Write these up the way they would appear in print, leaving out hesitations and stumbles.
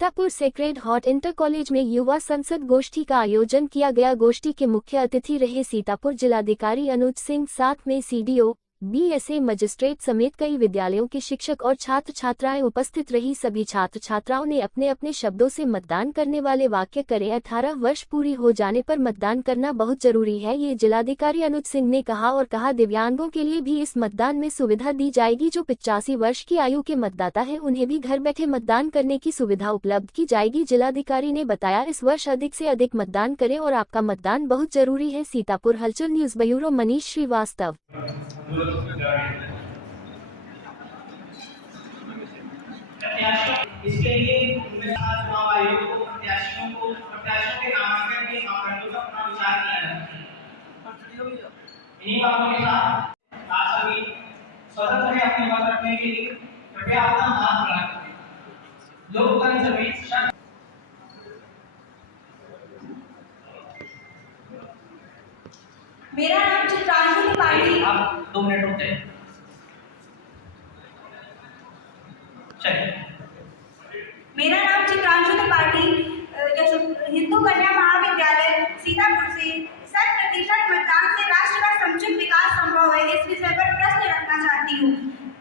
Sitapur sacred heart inter college में युवा संसद गोष्ठी का आयोजन किया गया। गोष्ठी के मुख्य अतिथि रहे सीतापुर जिलाधिकारी अनुज सिंह, साथ में सीडीओ, बीएसए मजिस्ट्रेट समेत कई विद्यालयों के शिक्षक और छात्र छात्राएं उपस्थित रही। सभी छात्र छात्राओं ने अपने अपने शब्दों से मतदान करने वाले वाक्य करे। 18 वर्ष पूरी हो जाने पर मतदान करना बहुत जरूरी है, ये जिलाधिकारी अनुज सिंह ने कहा और कहा दिव्यांगों के लिए भी इस मतदान में सुविधा दी जाएगी। जो 85 वर्ष की आयु के मतदाता है उन्हें भी घर बैठे मतदान करने की सुविधा उपलब्ध की जाएगी। जिलाधिकारी ने बताया इस वर्ष अधिक से अधिक मतदान करें और आपका मतदान बहुत जरूरी है। सीतापुर हलचल न्यूज ब्यूरो मनीष श्रीवास्तव। इसके लिए चुनाव आयोग को प्रत्याशियों के नामांकन के मापदंडों पर अपना विचार किया जाना चाहिए। इन्हीं बातों के साथ आप सभी स्वतंत्र हैं अपने मत रखने के लिए। कृपया अपना हाथ बढ़ाएं। लोकतंत्र सभी मेरा नाम चित्रांशु त्रिपाठी। आप 2 मिनट रुकते हैं। मेरा नाम चित्रांशु त्रिपाठी, हिंदू कन्या महाविद्यालय सीतापुर से 100% मतदान से राष्ट्र का समुचित विकास संभव है, इस विषय पर प्रश्न रखना चाहती हूँ।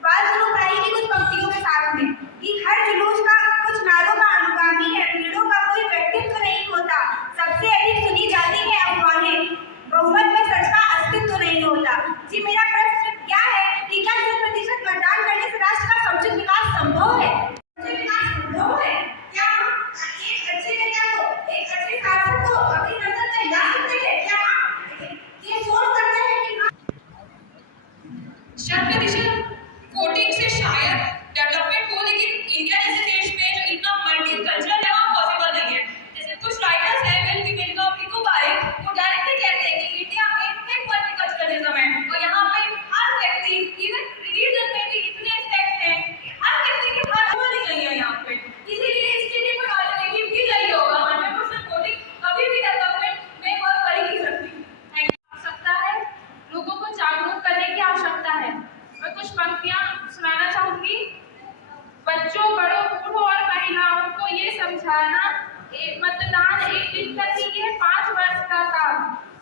बात शुरू कराई कुछ पंक्तियों के साथ में कि हर जुलूस का कुछ नारों का अनुगामी है, भीड़ों का कोई व्यक्तित्व नहीं होता, सबसे अधिक सुनी जाती है अफवाहें, बहुमत में सच का अस्तित्व नहीं होता। जी मेरा प्रश्न क्या है कि क्या 100% मतदान करने से राष्ट्र का समुचित विकास संभव है? क्या एक अच्छे नेता को, एक अच्छे शासक को अपनी संसद में ला सकते हैं? क्या ये सोच सकते हैं कि 100% वोटिंग से शायद डेवलपमेंट हो, लेकिन इंडिया जैसे देश में जो इतना मल्टीकल्चरल है वहाँ पॉसिबल नहीं है। जैसे कुछ राइटर्स हैं वेल्थी मिल्को बारे, वो डायरेक्टली कहते हैं कि इंडिया में एक मल्टीकल्चरलिज्म है और यहाँ पे हर व्यक्ति, इवन रिलीजन में भी इतने सेक्ट हैं, हर व्यक्ति के पास नहीं गई है यहाँ पे। इसीलिए इसके लिए कोई अल्टरनेटिव भी नहीं होगा। 100% वोटिंग कभी भी डेवलपमेंट में वर्क कर ही नहीं सकती। आवश्यकता है, लोगों को जागरूक करने की आवश्यकता है। मैं कुछ पंक्तियां सुनाना चाहूंगी। बच्चों, बड़ों, बूढ़ों और महिलाओं को ये समझाना मतदान एक दिन का नहीं है, 5 वर्ष का काम।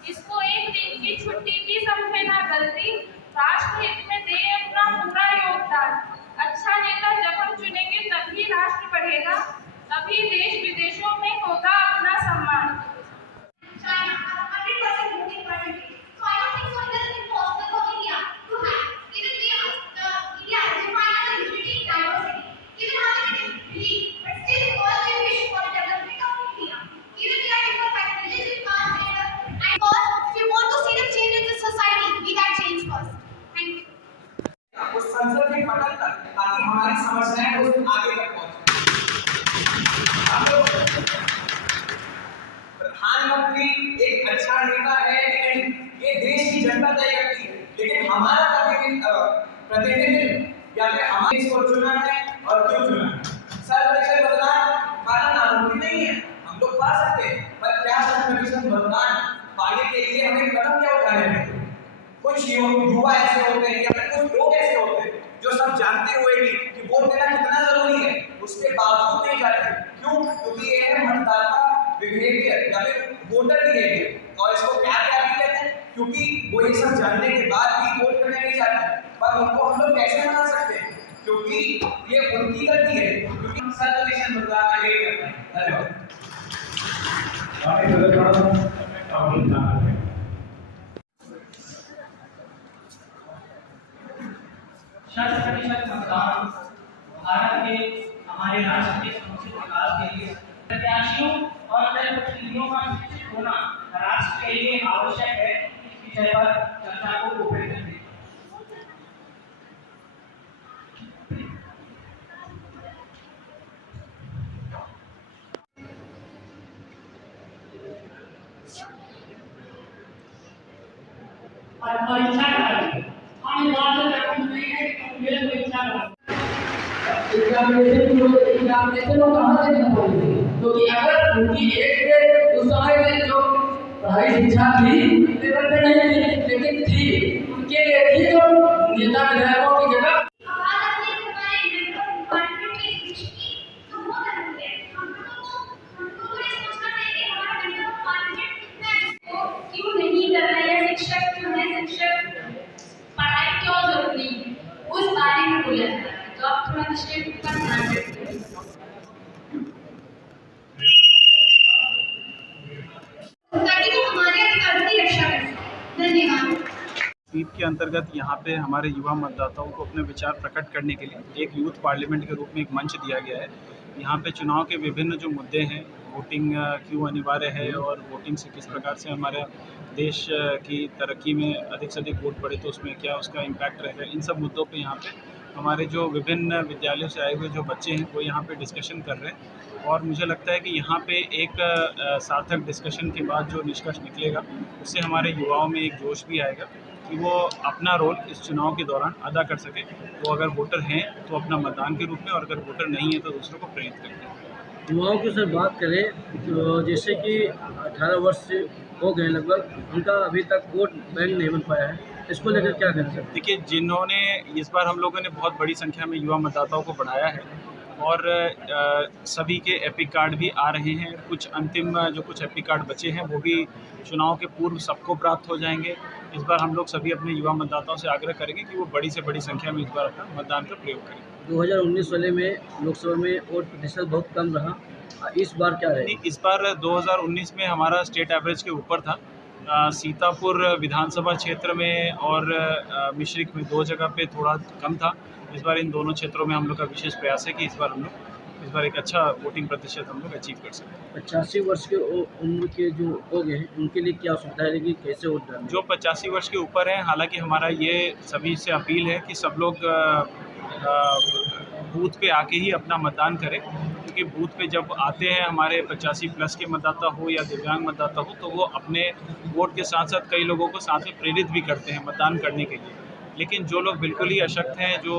इसको एक दिन की छुट्टी की समझे ना गलती, राष्ट्र हित में दे अपना पूरा योगदान। अच्छा नेता जब हम चुनेंगे तभी राष्ट्र बढ़ेगा, तभी देश विदेशों में होगा अपना सम्मान। संसद के पटल तक, ताकि हमारी समस्याएं आगे तक पहुंचे। हम लोग प्रधानमंत्री एक अच्छा नेता है कि नहीं, ये देश की जनता तय करती है, लेकिन हमारा प्रतिनिधित्व या फिर हमारे इसको चुना है और क्यों चुना है। 100% मतदान पाना नामुमकिन नहीं है, हम लोग पा सकते हैं, पर क्या 100% मतदान पाने के लिए हमें कदम क्या उठाने हैं? कुछ युवा ऐसे होते हैं या फिर कुछ लोग ऐसे होते हैं जो सब जानते हुए भी कि वोट देना कितना जरूरी है, उसके बावजूद नहीं जाते। क्यों? क्योंकि ये है मतदाता बिहेवियर या फिर वोटर बिहेवियर, और इसको क्या भी कहते हैं, क्योंकि वो ये सब जानने के बाद भी वोट करने नहीं जाते। पर उनको हम लोग कैसे मना सकते हैं? क्योंकि ये उनकी गलती है, क्योंकि 100% मतदान आगे करते हैं। धन्यवाद। मतदान भारत के, हमारे राष्ट्र के समुचित विकास के लिए प्रत्याशियों और प्रतिनिधियों का शिक्षित होना राष्ट्र के लिए आवश्यक है। इस विषय पर चर्चा को ओपन करते हैं। और परीक्षा कराइए, हम बात नहीं है कि मेरे परीक्षा एग्जामिनेशन को कहाँ से देना पड़ेगी, क्योंकि अगर उनकी एज पे उस समय में जो पढ़ाई शिक्षा थी पेपर पे नहीं थी, लेकिन थी उनके लिए थी, तो नेता विधायकों की जगह विषय पर ध्यान देते हैं ताकि वो हमारे अधिकारों की रक्षा कर सकें। धन्यवाद। स्वीप के अंतर्गत यहाँ पे हमारे युवा मतदाताओं को अपने विचार प्रकट करने के लिए एक यूथ पार्लियामेंट के रूप में एक मंच दिया गया है। यहाँ पे चुनाव के विभिन्न जो मुद्दे हैं, वोटिंग क्यों अनिवार्य है और वोटिंग से किस प्रकार से हमारे देश की तरक्की में अधिक से अधिक वोट पड़े तो उसमें क्या उसका इम्पैक्ट रहेगा, इन सब मुद्दों पे यहाँ पे हमारे जो विभिन्न विद्यालयों से आए हुए जो बच्चे हैं वो यहाँ पे डिस्कशन कर रहे हैं। और मुझे लगता है कि यहाँ पे एक सार्थक डिस्कशन के बाद जो निष्कर्ष निकलेगा उससे हमारे युवाओं में एक जोश भी आएगा कि वो अपना रोल इस चुनाव के दौरान अदा कर सके। वो अगर वोटर हैं तो अपना मतदान के रूप में, और अगर वोटर नहीं है तो दूसरों को प्रेरित करें। युवाओं की सर बात करें तो जैसे कि 18 वर्ष से हो गए लगभग, उनका अभी तक वोट बैंक नहीं बन पाया है, इसको लेकर क्या कर सकते हैं? देखिए, जिन्होंने इस बार हम लोगों ने बहुत बड़ी संख्या में युवा मतदाताओं को बढ़ाया है और सभी के एपिक कार्ड भी आ रहे हैं। कुछ अंतिम जो कुछ एपिक कार्ड बचे हैं वो भी चुनाव के पूर्व सबको प्राप्त हो जाएंगे। इस बार हम लोग सभी अपने युवा मतदाताओं से आग्रह करेंगे कि वो बड़ी से बड़ी संख्या में इस बार अपना मतदान का प्रयोग करें। 2019 वाले में लोकसभा में वोट प्रतिशत बहुत कम रहा, इस बार क्या रहेगा? इस बार 2019 में हमारा स्टेट एवरेज के ऊपर था। सीतापुर विधानसभा क्षेत्र में और मिश्रिक में 2 जगह पे थोड़ा कम था। इस बार इन दोनों क्षेत्रों में हम लोग का विशेष प्रयास है कि इस बार एक अच्छा वोटिंग प्रतिशत हम लोग अचीव कर सकें। 85 वर्ष के उम्र के जो लोग हैं उनके लिए क्या सुविधा रहेगी, कैसे वोट डालें? जो 85 वर्ष के ऊपर हैं, हालांकि हमारा ये सभी से अपील है कि सब लोग बूथ पे आके ही अपना मतदान करें, क्योंकि बूथ पे जब आते हैं हमारे 85 प्लस के मतदाता हो या दिव्यांग मतदाता हो तो वो अपने वोट के साथ साथ कई लोगों को साथ में प्रेरित भी करते हैं मतदान करने के लिए। लेकिन जो लोग बिल्कुल ही अशक्त हैं, जो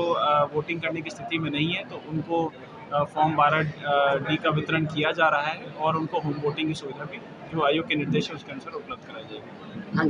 वोटिंग करने की स्थिति में नहीं है, तो उनको फॉर्म 12D का वितरण किया जा रहा है और उनको होम वोटिंग की सुविधा भी जो आयोग के निर्देश है उसके अनुसार उपलब्ध कराई जाएगी। हाँ।